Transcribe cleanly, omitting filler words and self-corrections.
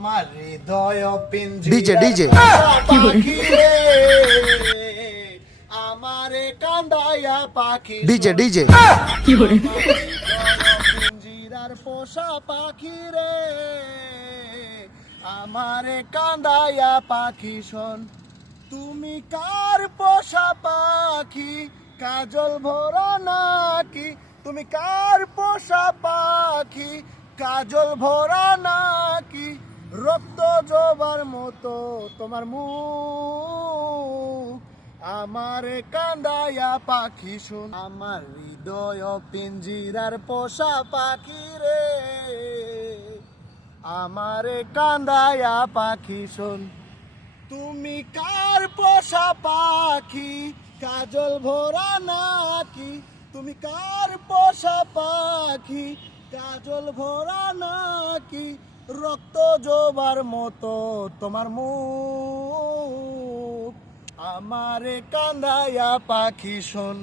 আমার হৃদয় DJ DJ পাখি রে, আমারে কান্দাইয়া পাখি ডিজে ডিজে পিঞ্জিরার পোষা পাখি রে, আমারে কান্দাইয়া পাখি শোন। তুমি কার পোষা পাখি, কাজল ভরা নাকি? তুমি কার পোষা পাখি, কাজল ভরা নাকি? রক্ত জবার মতো তোমার মুখ, আমারে কান্দাইয়া পাখি শোন। আমার হৃদয় পিঞ্জিরার পোষা পাখি রে, আমারে কান্দাইয়া পাখি শোন। তুমি কার পোষা পাখি, কাজল ভরা নাকি? তুমি কার পোষা পাখি, কাজল ভরা নাকি? রক্ত জবার মতো তোমার মুখ, আমারে কান্দাইয়া পাখি শোন।